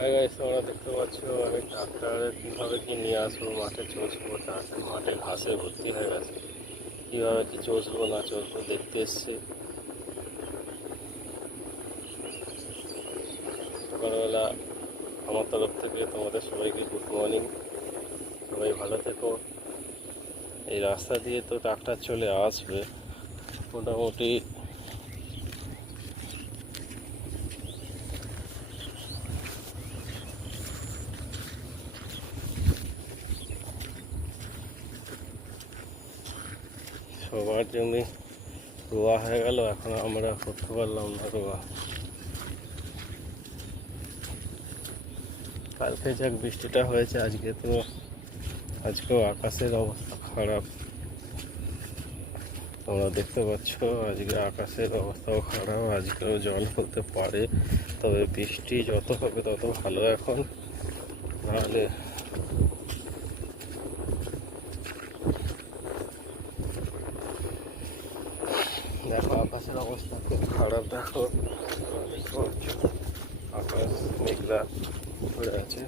Hi guys, তোমরা দেখতে পাচ্ছ আমি ট্রাক্টরে কীভাবে কি নিয়ে আসবো মাঠে চষবো। মাঠে ঘাসে ভর্তি হয়ে গেছে, কীভাবে কি চষবো না চষবো দেখতে এসছি। সকালবেলা আমার তরফ থেকে তোমাদের সবাইকে গুড মর্নিং। সবাই ভালো থেকো। এই রাস্তা দিয়ে তো ট্রাক্টর চলে আসবে মোটামুটি। সবার জমি রোয়া হয়ে গেল, এখন আমরা করতে পারলাম না রোয়া। কালকে যাক বৃষ্টিটা হয়েছে, আজকেও আকাশের অবস্থা খারাপ। তোমরা দেখতে পাচ্ছ আজকে আকাশের অবস্থাও খারাপ, আজকেও জল হতে পারে। তবে বৃষ্টি যত হবে তত ভালো এখন, নাহলে দেখো আকাশের অবস্থা খুব খারাপ। দেখো আকাশ মেঘলা হয়ে আছে।